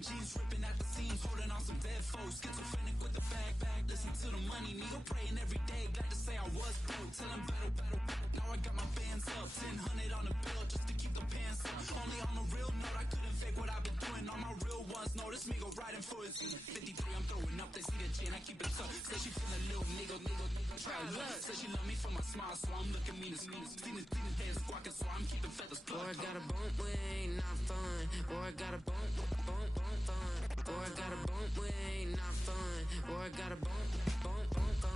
jeans ripping at the seams, holding on some dead foes. Schizophrenic with the bag. Listen to the money, nigga praying every day. Glad to say I was broke, till I'm battle. Now I got my bands up, 1000 on the bill just to keep the pants up. Only on a real note, I couldn't fake what I've been doing. All my real ones know this nigga riding for his 53. I'm throwing up, they see the G and I keep it tough. Say she feeling little nigga. Try love. Say she love me for my smile, so I'm looking mean as mean. Seen the days squawking, so I'm keeping feathers plucked. Boy, I got a bump, we ain't not fun. Boy, I got a bump fun. Boy, I got a bump, we ain't not fun. Boy, I got a bump fun.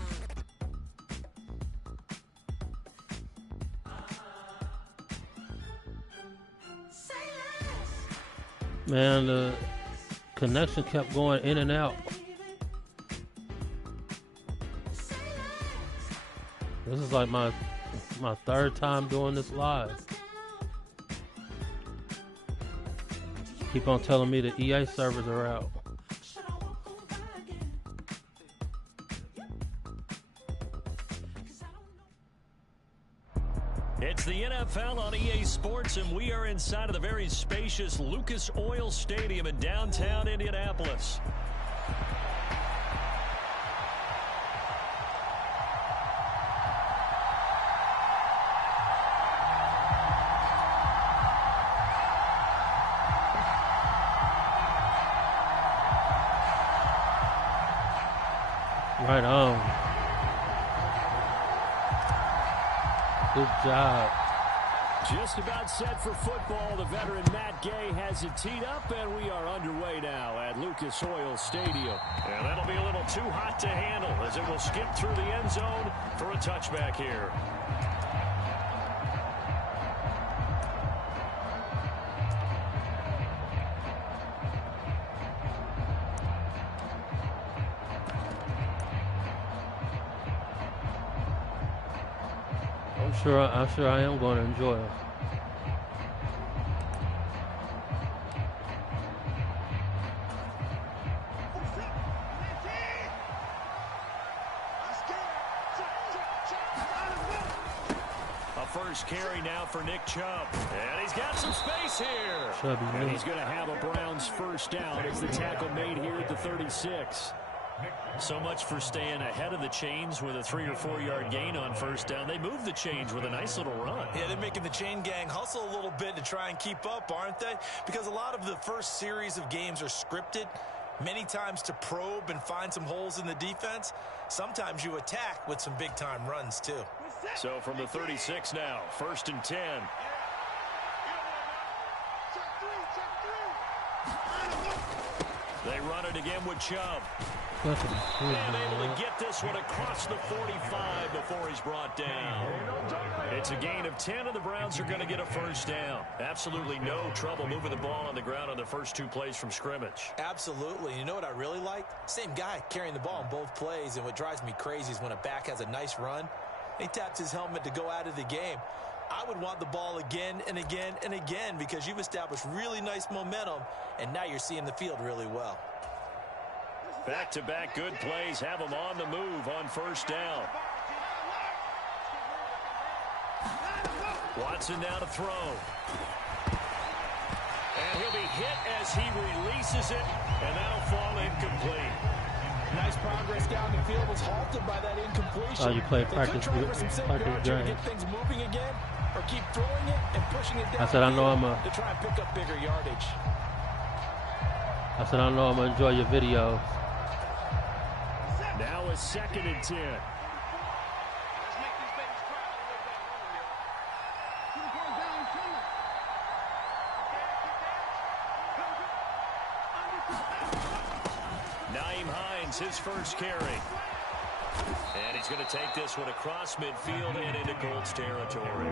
Man, the connection kept going in and out. This is like my third time doing this live. Keep on telling me the EA servers are out. It's the NFL on EA Sports, and we are inside of the very spacious Lucas Oil Stadium in downtown Indianapolis. Right on. Good job. Just about set for football. The veteran Matt Gay has it teed up, and we are underway now at Lucas Oil Stadium. And that'll be a little too hot to handle as it will skip through the end zone for a touchback here. I'm sure I am going to enjoy it. A first carry now for Nick Chubb. And he's got some space here. And he's going to have a Browns first down as the tackle made here at the 36. So much for staying ahead of the chains with a 3 or 4 yard gain on first down. They moved the chains with a nice little run. Yeah, they're making the chain gang hustle a little bit to try and keep up, aren't they? Because a lot of the first series of games are scripted, many times to probe and find some holes in the defense. Sometimes you attack with some big-time runs, too. So from the 36 now, 1st and 10. They run it again with Chubb. And able to get this one across the 45 before he's brought down. It's a gain of 10, and the Browns are going to get a first down. Absolutely no trouble moving the ball on the ground on the first 2 plays from scrimmage. Absolutely. You know what I really like? Same guy carrying the ball on both plays, and what drives me crazy is when a back has a nice run, he taps his helmet to go out of the game. I would want the ball again and again and again because you've established really nice momentum, and now you're seeing the field really well. Back-to-back good plays have them on the move on first down. Watson now to throw. And he'll be hit as he releases it, and that'll fall incomplete. Nice progress down the field was halted by that incompletion. Oh, you play practice game. Get things moving again, or keep throwing it and pushing it down. I said I know to try and pick up bigger yardage. I said I know I'm gonna enjoy your videos. Now a 2nd and 10. Naeem Hines, his first carry. And he's going to take this one across midfield and into Colts territory.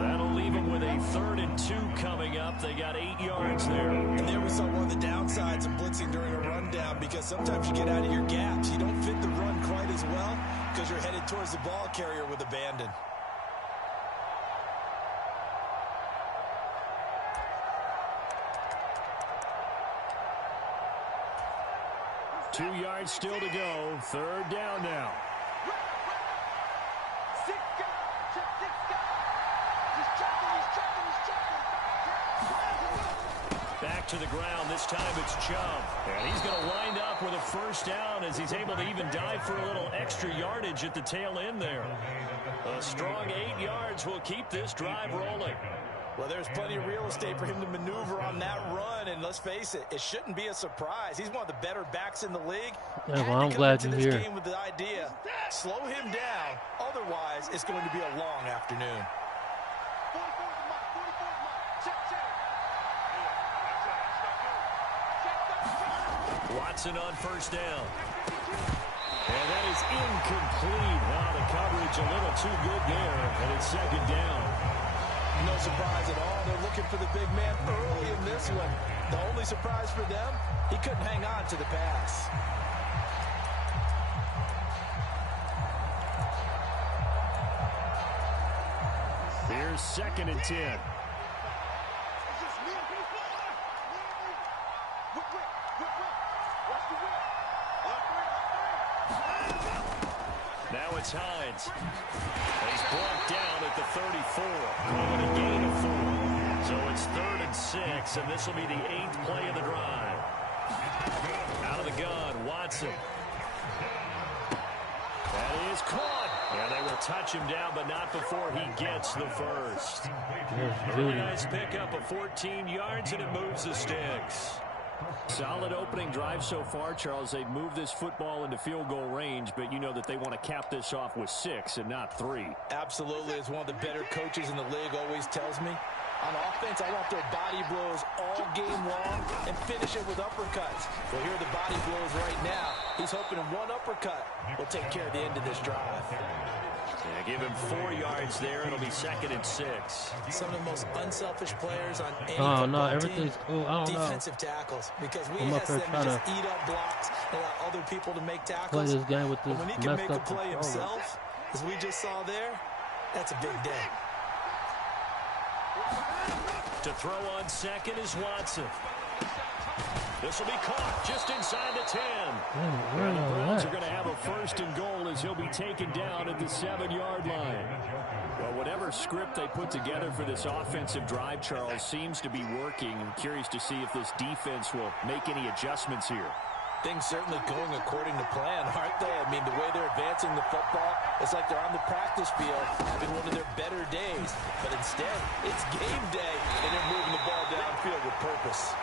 That'll leave him with a 3rd and 2 coming up. They got 8 yards there. And there we saw one of the downsides of blitzing during a rundown, because sometimes you get out of your gaps. You don't fit the run quite as well because you're headed towards the ball carrier with abandon. Two yards still to go. 3rd down now. Back to the ground. This time it's Chubb. And he's going to wind up with a first down as he's able to even dive for a little extra yardage at the tail end there. A strong 8 yards will keep this drive rolling. Well, there's plenty of real estate for him to maneuver on that run, and let's face it, it shouldn't be a surprise. He's one of the better backs in the league. Yeah, well, I'm glad you're here. Game with the idea, slow him down. Otherwise, it's going to be a long afternoon. Watson on first down. And that is incomplete. Wow, the coverage a little too good there, and it's second down. No surprise at all. They're looking for the big man early in this one. The only surprise for them, he couldn't hang on to the pass. Here's 2nd and 10. Now it's Hines. He's brought down at the 34. Calling a gain of 4. So it's 3rd and 6, and this will be the 8th play of the drive. Out of the gun, Watson. That is caught. And they will touch him down, but not before he gets the first. Very nice pickup of 14 yards, and it moves the sticks. Solid opening drive so far, Charles. They've moved this football into field goal range, but you know that they want to cap this off with 6 and not 3. Absolutely. As one of the better coaches in the league always tells me, on offense, I want their body blows all game long and finish it with uppercuts. Well, here are the body blows right now. He's hoping in one uppercut will take care of the end of this drive. Yeah, give him 4 yards there. It'll be 2nd and 6. Some of the most unselfish players on any Oh, no, football everything's team, cool. I don't know. defensive tackles. Because we I'm up ask here them to trying just to eat up blocks and allow other people to make play tackles. this game with this But when he can messed make a up play controller. himself, as we just saw there, that's a big day. To throw on 2nd is Watson. This will be caught just inside the 10. And the Browns are going to have a 1st and goal as he'll be taken down at the 7-yard line. Well, whatever script they put together for this offensive drive, Charles, seems to be working. I'm curious to see if this defense will make any adjustments here. Things certainly going according to plan, aren't they? I mean, the way they're advancing the football, it's like they're on the practice field having one of their better days. But instead, it's game day, and they're moving the ball downfield with purpose.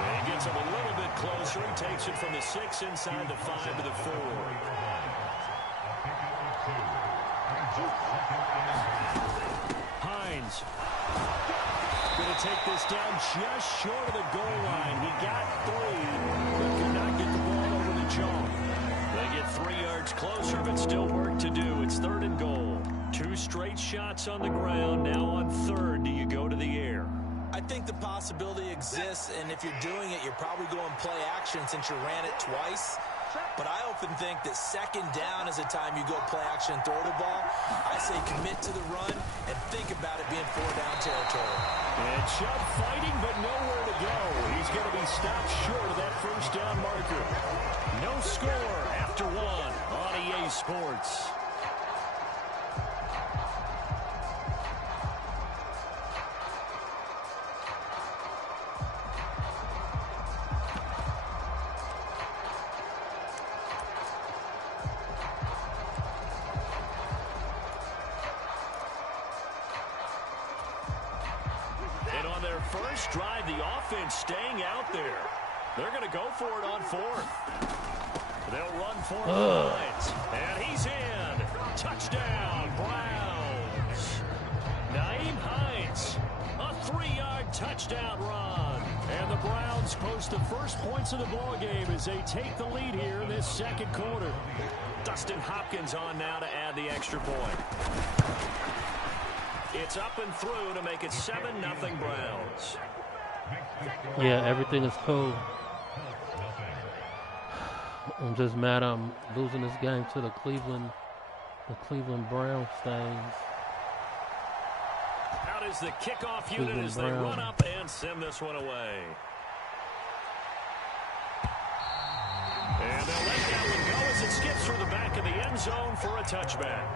And he gets him a little bit closer. He takes it from the 6 inside the 5 to the 4. Hines going to take this down just short of the goal line. He got 3, but could not get the ball over the jump. They get 3 yards closer, but still work to do. It's 3rd and goal. 2 straight shots on the ground. Now on 3rd, do you go to the air? I think the possibility exists, and if you're doing it, you're probably going play action since you ran it twice. But I often think that 2nd down is the time you go play action and throw the ball. I say commit to the run and think about it being 4-down territory. And Chubb fighting, but nowhere to go. He's going to be stopped short of that 1st down marker. No score after 1 on EA Sports. First drive, the offense staying out there. They're going to go for it on 4th. They'll run for it. And he's in. Touchdown, Browns. Nyheim Hines, a 3-yard touchdown run. And the Browns post the first points of the ballgame as they take the lead here in this 2nd quarter. Dustin Hopkins on now to add the extra point. It's up and through to make it 7-0 Browns. Yeah, everything is cool. I'm just mad I'm losing this game to the Cleveland Browns things. Out is the kickoff unit as they run up and send this one away. And they'll let that one go as it skips through the back of the end zone for a touchback.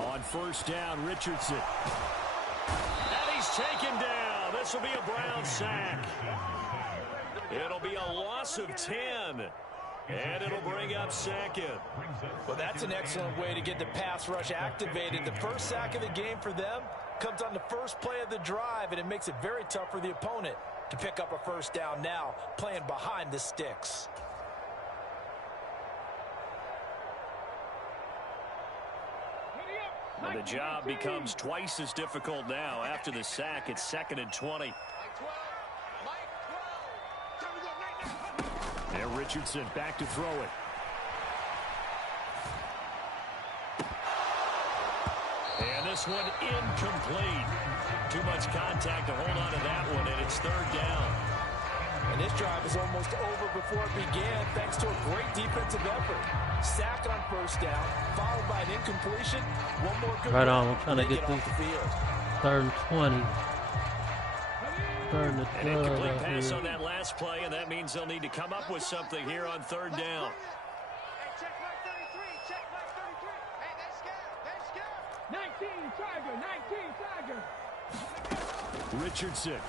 On first down, Richardson. And he's taken down. This will be a Brown sack. It'll be a loss of 10. And it'll bring up second. Well, that's an excellent way to get the pass rush activated. The first sack of the game for them comes on the first play of the drive, and it makes it very tough for the opponent to pick up a first down now, playing behind the sticks. And the job becomes twice as difficult now. After the sack, it's 2nd and 20. There, Richardson back to throw it. And this one incomplete. Too much contact to hold on to that one, and it's 3rd down. And this drive is almost over before it began, thanks to a great defensive effort. Sack on first down, followed by an incompletion. One more good right on. I'm trying to get this 3rd and 20. 3rd and 12. An incomplete pass on that last play, and that means they'll need to come up with something here on 3rd down. Check mark 33. Check mark 33. Hey, that's good. 19 Tiger. 19 Tiger. Richardson.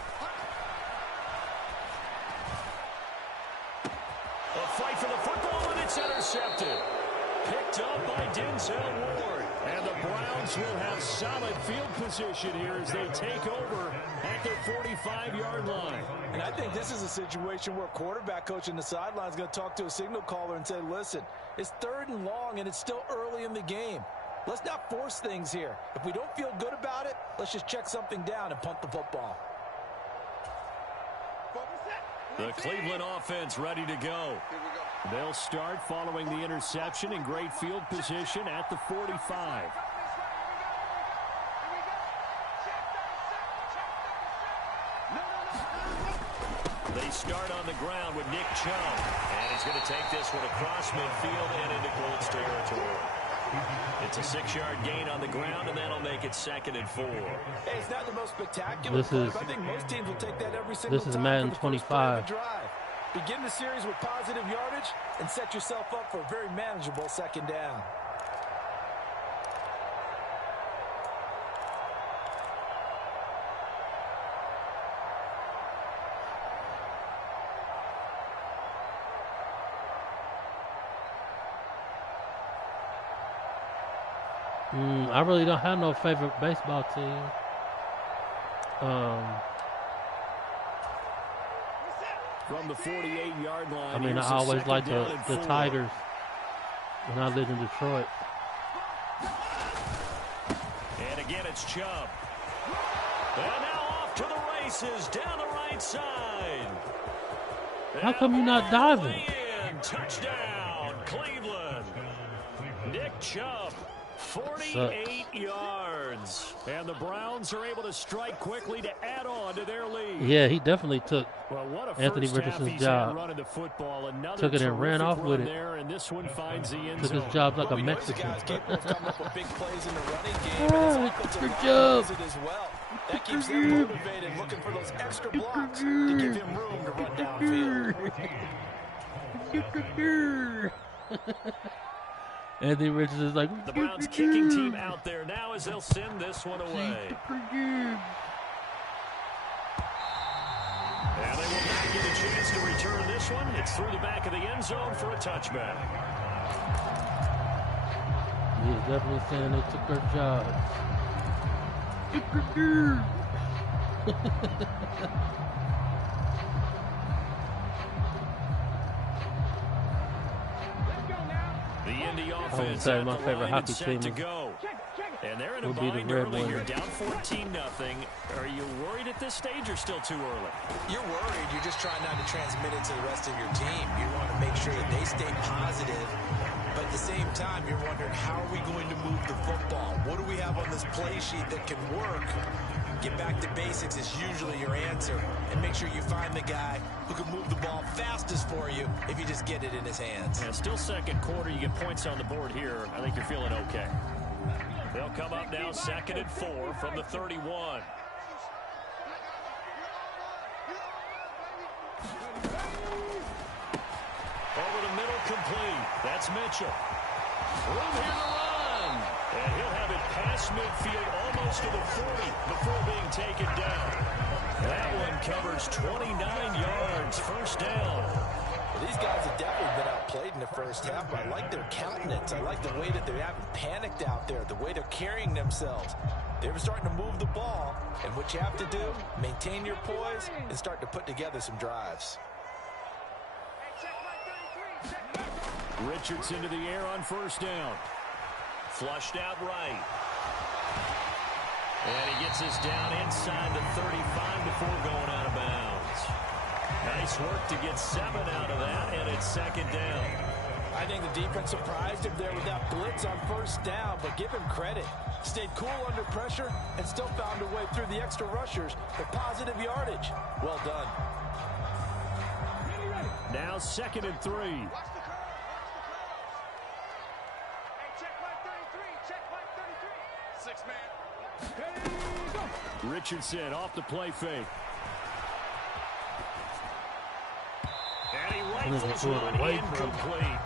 A fight for the football, and it's intercepted. Picked up by Denzel Ward. And the Browns will have solid field position here as they take over at their 45-yard line. And I think this is a situation where a quarterback coach in the sideline is going to talk to a signal caller and say, listen, it's 3rd and long, and it's still early in the game. Let's not force things here. If we don't feel good about it, let's just check something down and punt the football. The Cleveland offense ready to go. They'll start following the interception in great field position at the 45. They start on the ground with Nick Chubb. And he's going to take this one across midfield and into Colts territory. It's a 6-yard gain on the ground, and that'll make it 2nd and 4. Hey, it's not the most spectacular this is, I think most teams will take that every single this is time Madden for the 25. drive. Begin the series with positive yardage and set yourself up for a very manageable 2nd down. I really don't have no favorite baseball team. From the 48-yard line. I mean, I always liked the Tigers when I lived in Detroit. And again, it's Chubb. And now off to the races down the right side. How come you're not diving? Touchdown, Cleveland. Nick Chubb. 48 yards. And the Browns are able to strike quickly to add on to their lead. Yeah, he definitely took Anthony Richardson's job. Took it and ran off with it. There, and this one finds the end took zone. his job like a Mexican. Good job. That keeps them motivated, looking for those extra blocks to give him room to run downfield. Anthony Richardson is like, the Browns kicking team out there now as they'll send this one away. Yeah, And they will not get a chance to return this one. It's through the back of the end zone for a touchback. he's definitely saying they took their job. The Indy I would offense say at my the favorite line hockey and set team to go. And they're in a would be the bind Red early. You're Wings. down 14-0. Are you worried at this stage or still too early? You're worried. You're just trying not to transmit it to the rest of your team. You want to make sure that they stay positive. But at the same time, you're wondering, how are we going to move the football? What do we have on this play sheet that can work? Get back to basics is usually your answer. And make sure you find the guy who can move the ball fastest for you if you just get it in his hands. Yeah, still second quarter. You get points on the board here. I think you're feeling okay. They'll come up now 2nd and 4 from the 31. Over the middle, complete. That's Mitchell. Room here to run. And he'll have it past midfield almost to the 40 before being taken down. That one covers 29 yards, first down. Well, these guys have definitely been outplayed in the first half, but I like their countenance. I like the way that they haven't panicked out there, the way they're carrying themselves. They're starting to move the ball, and what you have to do, maintain your poise and start to put together some drives. Richardson to the air on first down. Flushed out right. And he gets us down inside the 35 before going out of bounds. Nice work to get 7 out of that, and it's second down. I think the defense surprised him there with that blitz on first down, but give him credit. Stayed cool under pressure and still found a way through the extra rushers for positive yardage. Well done. Now 2nd and 3. Watch the curls. Hey, check my 33. Check my 33. 6-man. Richardson off the play fake. And he rifles one incomplete.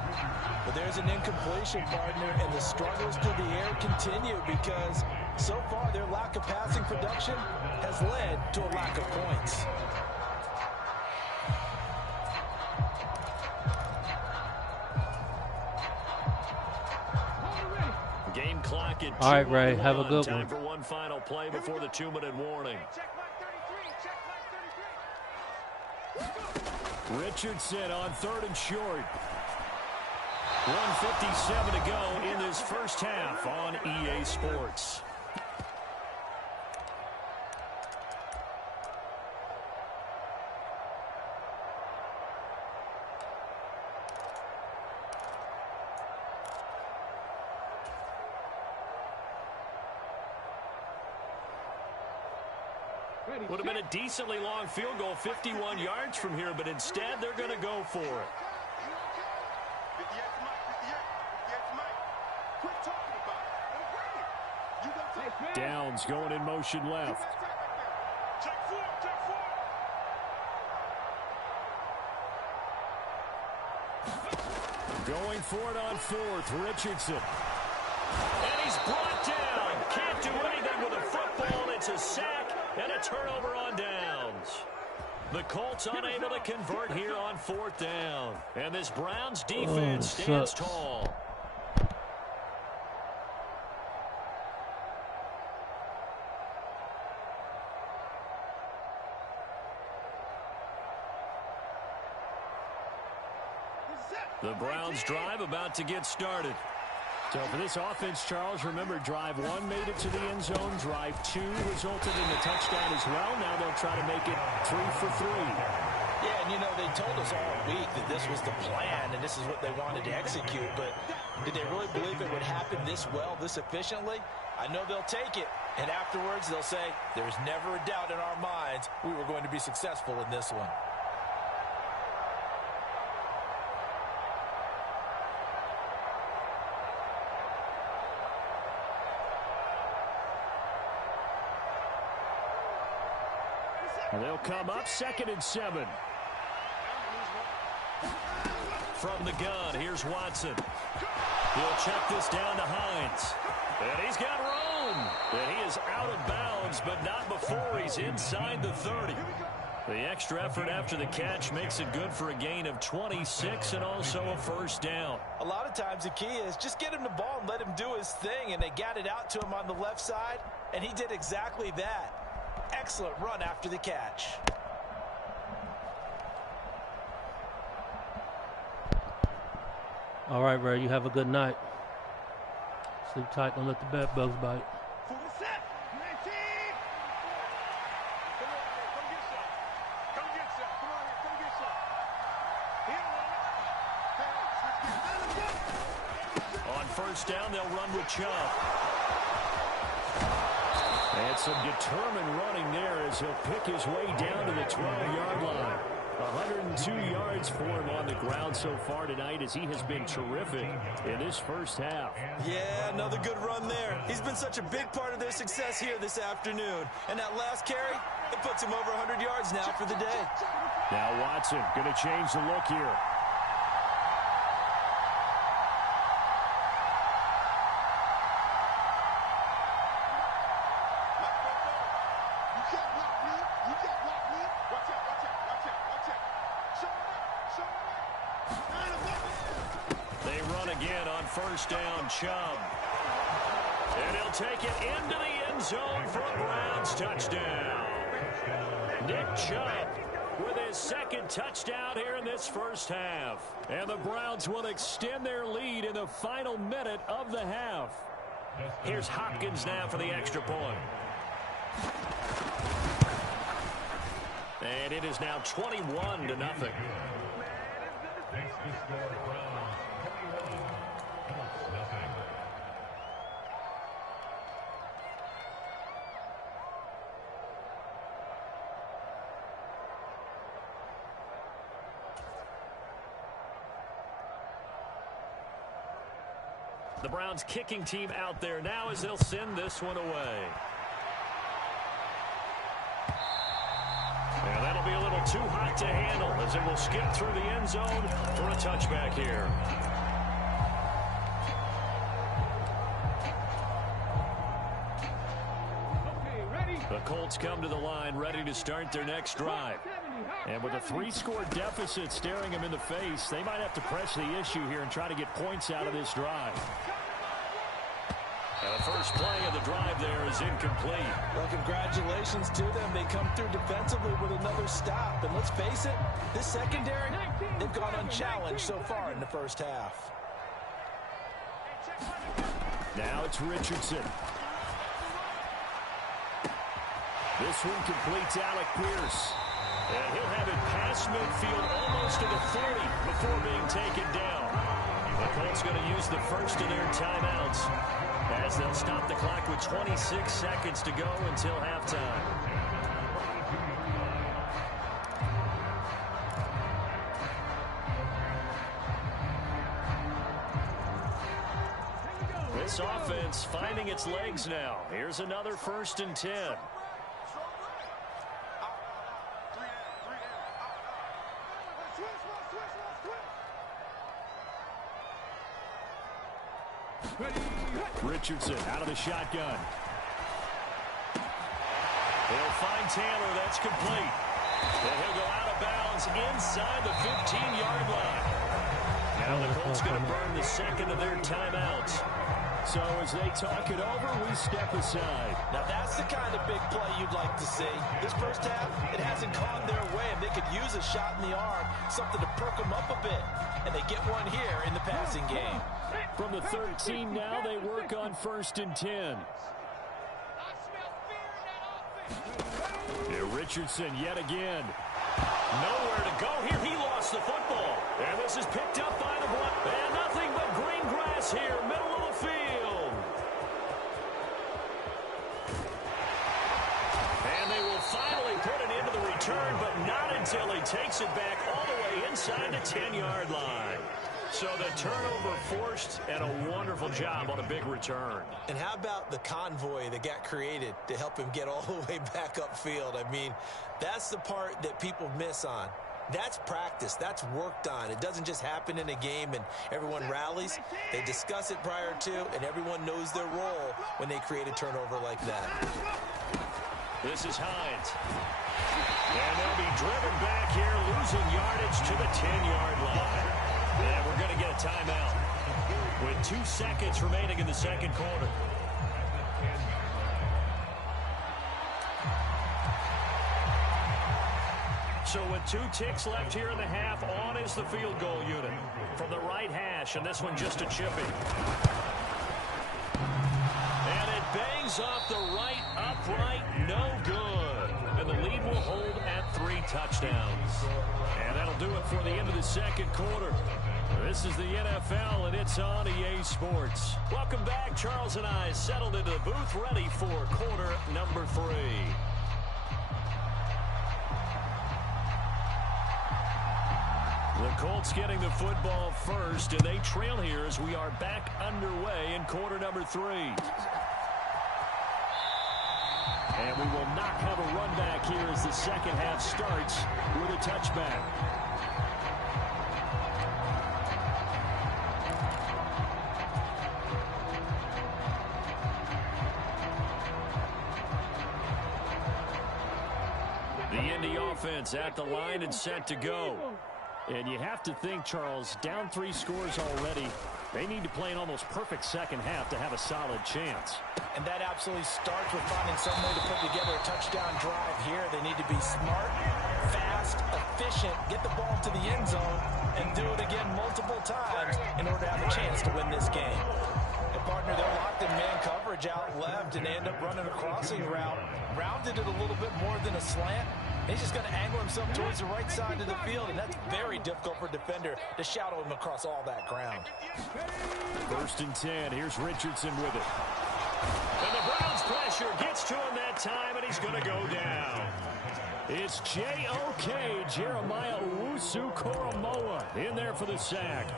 But there's an incompletion, partner, and the struggles through the air continue because so far their lack of passing production has led to a lack of points. Game clock at 2. All right, Ray, have a good Time one. for one final play before the 2-minute warning. Check my 33. Check my 33. Richardson on 3rd and short. 1:57 to go in this first half on EA Sports. Would have been a decently long field goal, 51 yards from here, but instead they're going to go for it. Downs going in motion left. Going for it on 4th, Richardson. And he's brought down. Can't do anything with a football. It's a sack and a turnover on downs. The Colts unable to convert here on 4th down. And this Browns defense stands tall. The Browns drive about to get started. So for this offense, Charles, remember, drive 1 made it to the end zone. Drive 2 resulted in a touchdown as well. Now they'll try to make it 3 for 3. Yeah, and you know, they told us all week that this was the plan and this is what they wanted to execute. But did they really believe it would happen this well, this efficiently? I know they'll take it. And afterwards, they'll say, there's never a doubt in our minds we were going to be successful in this one. They'll come up 2nd and 7. From the gun, here's Watson. He'll check this down to Hines. And he's got room. And he is out of bounds, but not before he's inside the 30. The extra effort after the catch makes it good for a gain of 26 and also a first down. A lot of times the key is just get him the ball and let him do his thing, and they got it out to him on the left side, and he did exactly that. Excellent run after the catch. All right, Ray, you have a good night. Sleep tight, don't let the bed bugs bite. On first down, they'll run with Chubb. And some determined running there as he'll pick his way down to the 12-yard line. 102 yards for him on the ground so far tonight as he has been terrific in this first half. Yeah, another good run there. He's been such a big part of their success here this afternoon. And that last carry, it puts him over 100 yards now for the day. Now Watson going to change the look here. again on first down, Chubb. And he'll take it into the end zone for a Browns touchdown. Nick Chubb with his second touchdown here in this first half. And the Browns will extend their lead in the final minute of the half. Here's Hopkins now for the extra point. And it is now 21-0. The Browns kicking team out there now as they'll send this one away. And that'll be a little too hot to handle as it will skip through the end zone for a touchback here. The Colts come to the line ready to start their next drive. And with a 3-score deficit staring them in the face, they might have to press the issue here and try to get points out of this drive. And the first play of the drive there is incomplete. Well, congratulations to them. They come through defensively with another stop. And let's face it, this secondary, they've gone unchallenged so far in the first half. Now it's Richardson. This one completes Alec Pierce. And he'll have it past midfield almost to the 40 before being taken down. The Colts going to use the first of their timeouts as they'll stop the clock with 26 seconds to go until halftime. This offense finding its legs now. Here's another 1st and 10. Richardson out of the shotgun. He'll find Taylor. That's complete. And he'll go out of bounds inside the 15-yard line. Now the Colts going to burn the second of their timeouts. So as they talk it over, we step aside. Now that's the kind of big play you'd like to see. This first half, it hasn't gone their way, and they could use a shot in the arm, something to perk them up a bit. And they get one here in the passing game. From the 13 now, they work on 1st and 10. Here, Richardson yet again. Nowhere to go here. He lost the football. And this is picked up by the Browns. And nothing but green grass here, middle of the field. And they will finally put an end to the return, but not until he takes it back all the way inside the 10-yard line. So the turnover forced, and a wonderful job on a big return. And how about the convoy that got created to help him get all the way back upfield? I mean, that's the part that people miss on. That's practice. That's worked on. It doesn't just happen in a game and everyone rallies. They discuss it prior to, and everyone knows their role when they create a turnover like that. This is Hines. And they'll be driven back here, losing yardage to the 10-yard line. And we're going to get a timeout with 2 seconds remaining in the second quarter. So with 2 ticks left here in the half, on is the field goal unit from the right hash, and this one just a chipping. And it bangs off the right upright, no good. And the lead will hold at 3 touchdowns. And that'll do it for the end of the second quarter. This is the NFL, and it's on EA Sports. Welcome back. Charles and I settled into the booth, ready for quarter number 3. The Colts getting the football first, and they trail here as we are back underway in quarter number 3. And we will not have a run back here as the second half starts with a touchback. The Indy offense at the line and set to go. And you have to think, Charles, down 3 scores already. They need to play an almost perfect second half to have a solid chance. And that absolutely starts with finding some way to put together a touchdown drive here. They need to be smart, fast, efficient, get the ball to the end zone, and do it again multiple times in order to have a chance to win this game. And partner, they're locked in man coverage out left, and they end up running a crossing route. Rounded it a little bit more than a slant. He's just going to angle himself towards the right side of the field, and that's very difficult for a defender to shadow him across all that ground. 1st and 10. Here's Richardson with it. And the Browns pressure gets to him that time, and he's going to go down. It's J.O.K. Jeremiah Owusu-Koramoah in there for the sack.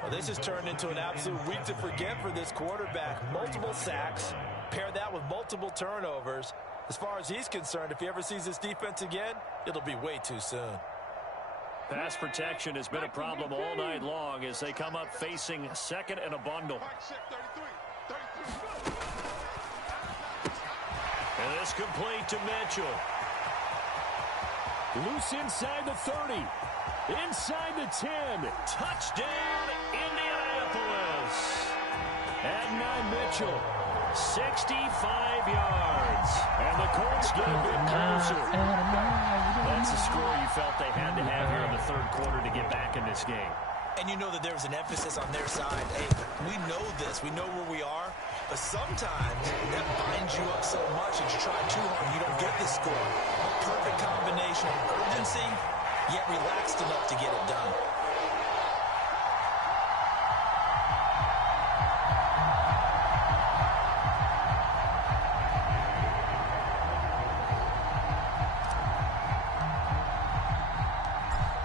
Well, this has turned into an absolute week to forget for this quarterback. Multiple sacks, pair that with multiple turnovers. As far as he's concerned, if he ever sees this defense again, it'll be way too soon. Pass protection has been a problem all night long as they come up facing second and a bundle. And this complete to Mitchell. Loose inside the 30. Inside the 10. Touchdown, Indianapolis. Adnan Mitchell. 65 yards. And the Colts get a bit closer. That's the score you felt they had to have here in the 3rd quarter to get back in this game. And you know that there's an emphasis on their side. Hey, we know this. We know where we are. But sometimes that binds you up so much that you try too hard, you don't get the score. A perfect combination of urgency, yet relaxed enough to get it done.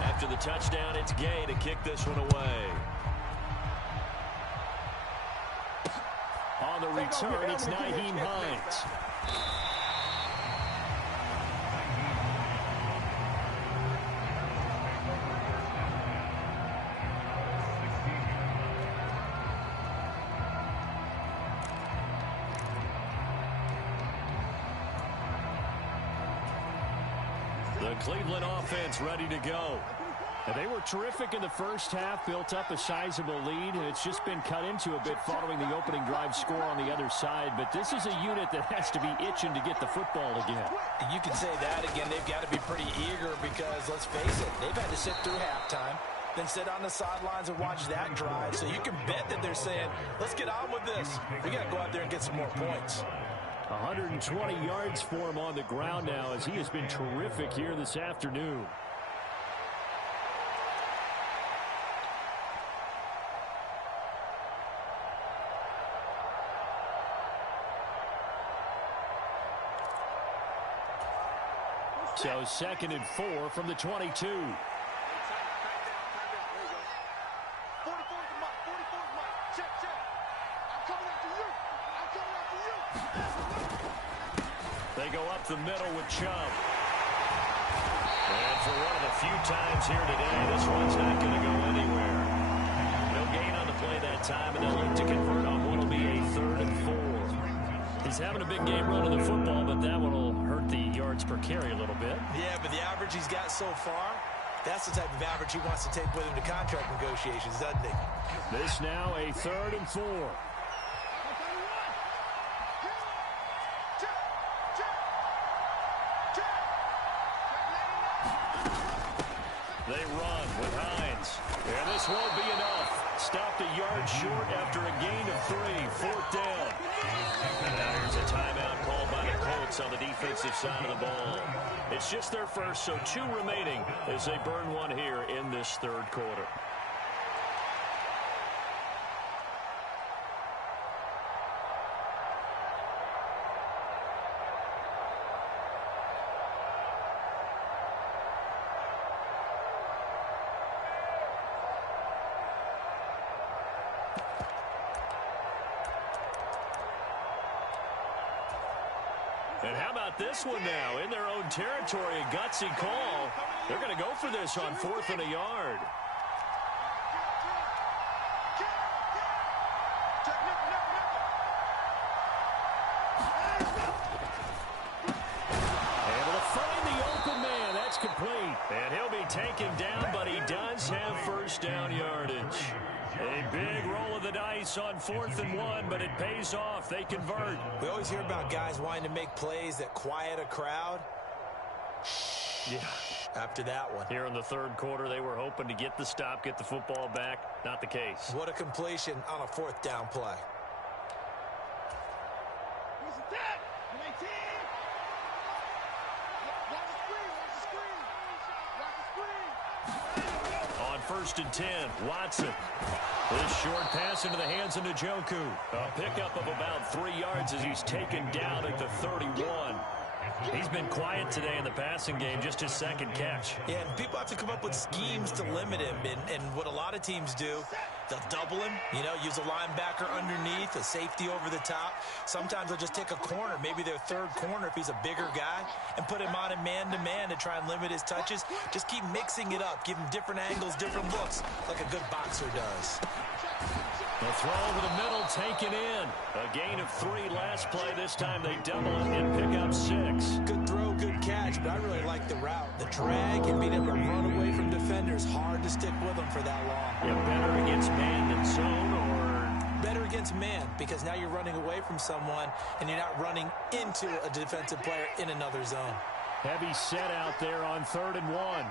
After the touchdown, it's Gay to kick this one away. On the return, it's Nyheim Hines. The Cleveland offense ready to go. And they were terrific in the first half, built up a sizable lead, and it's just been cut into a bit following the opening drive score on the other side. But this is a unit that has to be itching to get the football again. You can say that again. They've got to be pretty eager because, let's face it, they've had to sit through halftime, then sit on the sidelines and watch that drive. So you can bet that they're saying, let's get on with this. We got to go out there and get some more points. 120 yards for him on the ground now as he has been terrific here this afternoon. So 2nd and 4 from the 22. They go up the middle with Chubb. And for one of the few times here today, this one's not going to go anywhere. No gain on the play that time, and they'll look to convert on what will be a 3rd and 4. He's having a big game running the football, but that one will hurt the yards per carry a little bit. Yeah, but the average he's got so far, that's the type of average he wants to take with him to contract negotiations, doesn't he? This now a 3rd and 4. They run with Hines. And this won't be enough. Stopped a yard short after a gain of 3. 4th down. Now here's a timeout called by the Colts on the defensive side of the ball. It's just their first, so 2 remaining as they burn one here in this 3rd quarter. And how about this one now? In their own territory, a gutsy call. They're going to go for this on 4th and a yard. Able to find the open man. That's complete. And he'll be taken down, but he does have 1st down yardage. A big roll of the the dice on 4th and 1, but it pays off. They convert. We always hear about guys wanting to make plays that quiet a crowd. Yeah. After that one. Here in the third quarter, they were hoping to get the stop, get the football back. Not the case. What a completion on a 4th down play. On 1st and 10, Watson. This short pass into the hands of Njoku. A pickup of about 3 yards as he's taken down at the 31. He's been quiet today in the passing game, just his second catch. Yeah, and people have to come up with schemes to limit him. And what a lot of teams do, they'll double him, use a linebacker underneath, a safety over the top. Sometimes they'll just take a corner, maybe their third corner if he's a bigger guy, and put him on a man-to-man to try and limit his touches. Just keep mixing it up, give him different angles, different looks, like a good boxer does. The throw over the middle, taken in. A gain of 3 last play. This time they double it and pick up 6. Good throw, good catch, but I really like the route. The drag and being able to run away from defenders, hard to stick with them for that long. Yeah, better against man than zone, or better against man, because now you're running away from someone and you're not running into a defensive player in another zone. Heavy set out there on 3rd and 1.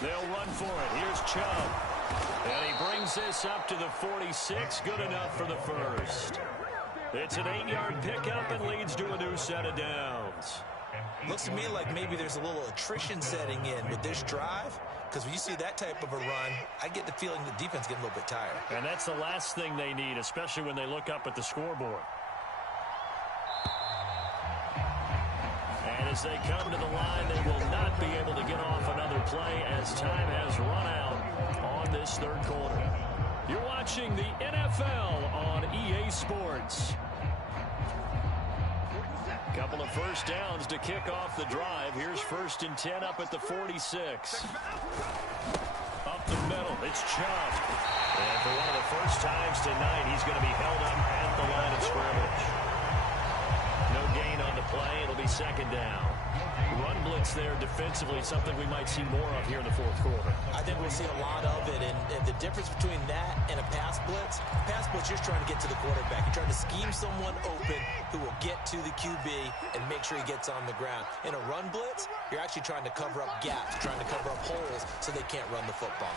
They'll run for it. Here's Chubb. And he brings this up to the 46. Good enough for the first. It's an 8-yard pickup and leads to a new set of downs. Looks to me like maybe there's a little attrition setting in with this drive, because when you see that type of a run, I get the feeling the defense getting a little bit tired. And that's the last thing they need, especially when they look up at the scoreboard. And as they come to the line, they will not be able to get off another play as time has run out on this third quarter. You're watching the NFL on EA Sports. Couple of first downs to kick off the drive. Here's 1st and 10 up at the 46. Up the middle, it's Chubb. And for one of the first times tonight, he's going to be held up at the line of scrimmage. No gain on the play. It'll be 2nd down. Run blitz there defensively, something we might see more of here in the 4th quarter. I think we'll see a lot of it, and the difference between that and a pass blitz, you're just trying to get to the quarterback. You're trying to scheme someone open who will get to the QB and make sure he gets on the ground. In a run blitz, you're actually trying to cover up gaps, trying to cover up holes so they can't run the football.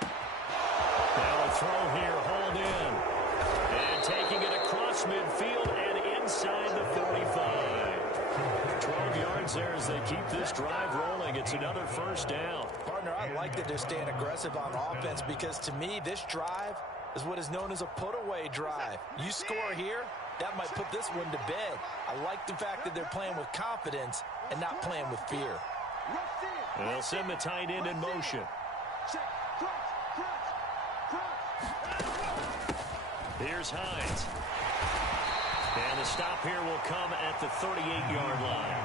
Now a throw here, hold in. And taking it across midfield and inside the 45. 12 yards there as they keep this drive rolling. It's another first down. Partner, I like that they're staying aggressive on offense, because to me, this drive is what is known as a put-away drive. You score here, that might put this one to bed. I like the fact that they're playing with confidence and not playing with fear. And they'll send the tight end in motion. Here's Hines. And the stop here will come at the 38-yard line.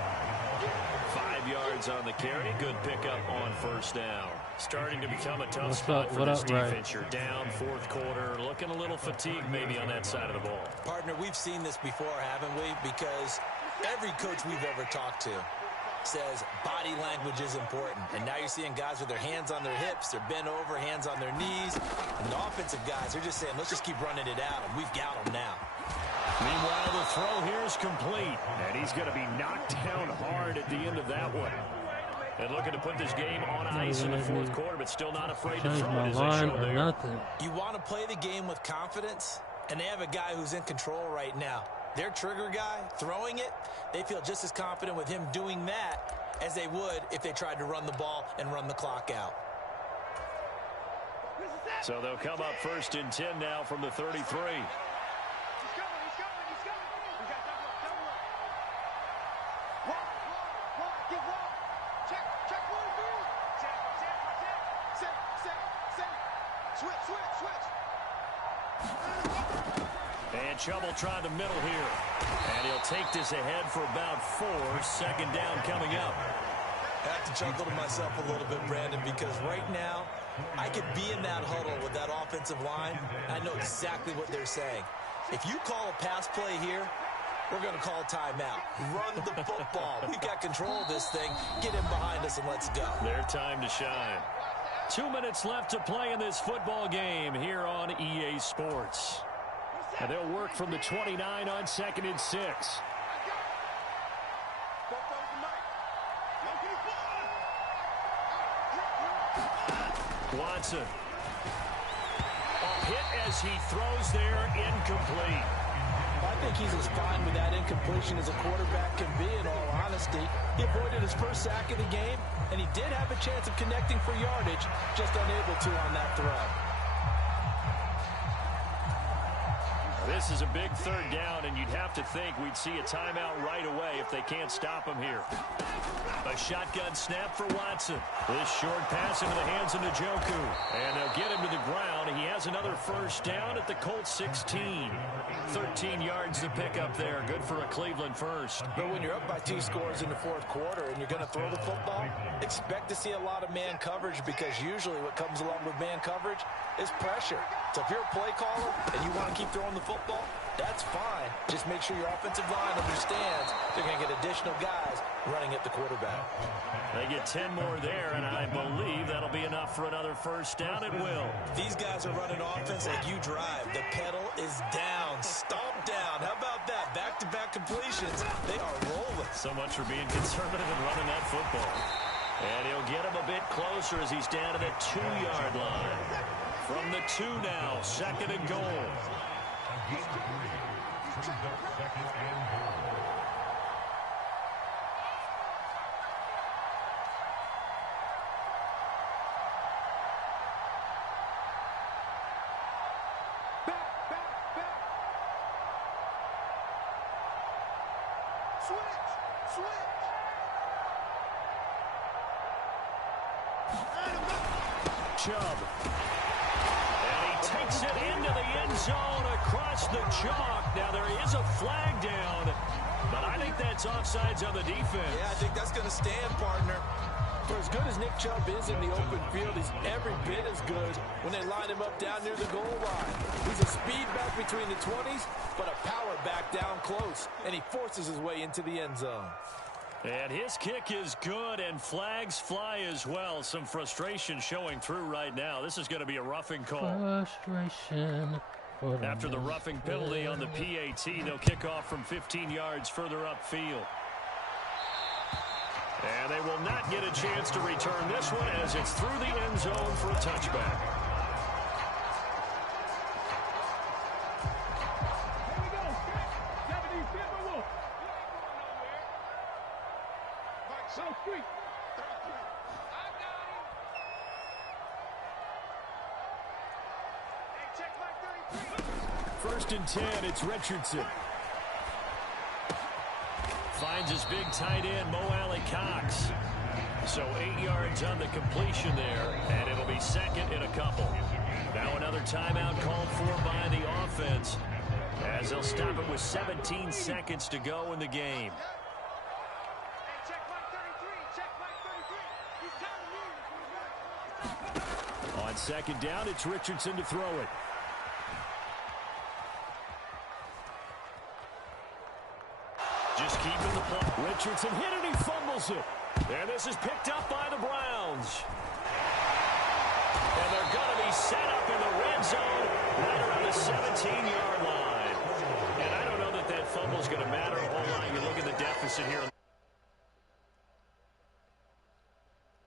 5 yards on the carry. Good pickup on 1st down. Starting to become a tough spot for this defense. You're down 4th quarter. Looking a little fatigued maybe on that side of the ball. Partner, we've seen this before, haven't we? Because every coach we've ever talked to says body language is important. And now you're seeing guys with their hands on their hips, they're bent over, hands on their knees. And the offensive guys, they're just saying, let's just keep running it out, and we've got them now. Meanwhile, the throw here is complete. And he's going to be knocked down hard at the end of that one. And looking to put this game on ice in the 4th quarter, but still not afraid to throw it as they show there. Nothing. You want to play the game with confidence, and they have a guy who's in control right now. Their trigger guy, throwing it, they feel just as confident with him doing that as they would if they tried to run the ball and run the clock out. So they'll come up 1st and 10 now from the 33. And Chubb will try the middle here. And he'll take this ahead for about 4. 2nd down coming up. I have to chuckle to myself a little bit, Brandon, because right now I could be in that huddle with that offensive line. I know exactly what they're saying. If you call a pass play here, we're going to call timeout. Run the football. We've got control of this thing. Get him behind us and let's go. Their time to shine. 2 minutes left to play in this football game here on EA Sports. And they'll work from the 29 on 2nd and 6. Watson. A hit as he throws there, incomplete. I think he's as fine with that incompletion as a quarterback can be, in all honesty. He avoided his first sack of the game, and he did have a chance of connecting for yardage, just unable to on that throw. This is a big 3rd down, and you'd have to think we'd see a timeout right away if they can't stop him here. A shotgun snap for Watson. This short pass into the hands of Njoku. And they'll get him to the ground. He has another 1st down at the Colts 16. 13 yards to pick up there. Good for a Cleveland first. But when you're up by 2 scores in the 4th quarter and you're going to throw the football, expect to see a lot of man coverage, because usually what comes along with man coverage is pressure. So if you're a play caller and you want to keep throwing the football, that's fine. Just make sure your offensive line understands they're going to get additional guys running at the quarterback. They get 10 more there, and I believe that'll be enough for another 1st down. It will. These guys are running offense like you drive. The pedal is down. Stomp down. How about that? Back-to-back completions. They are rolling. So much for being conservative and running that football. And he'll get him a bit closer as he's down to the 2-yard line. From the 2 now, 2nd and goal. Chubb. And he takes it into the end zone across the chalk. Now there is a flag down, but I think that's offsides on the defense. Yeah, I think that's going to stand, partner. For as good as Nick Chubb is in the open field, he's every bit as good when they line him up down near the goal line. He's a speed back between the 20s, but a power back down close, and he forces his way into the end zone. And his kick is good, and flags fly as well. Some frustration showing through right now. This is going to be a roughing call. Frustration. After the roughing penalty on the PAT, they'll kick off from 15 yards further upfield. And they will not get a chance to return this one as it's through the end zone for a touchback. First and 10, it's Richardson. Finds his big tight end, Mo Alley Cox. So 8 yards on the completion there, and it'll be 2nd and a couple. Now another timeout called for by the offense, as they'll stop it with 17 seconds to go in the game. On 2nd down, it's Richardson to throw it. Just keeping the play. Richardson hit it, he fumbles it. And this is picked up by the Browns. And they're going to be set up in the red zone right around the 17-yard line. And I don't know that that fumble's going to matter a whole lot. You look at the deficit here.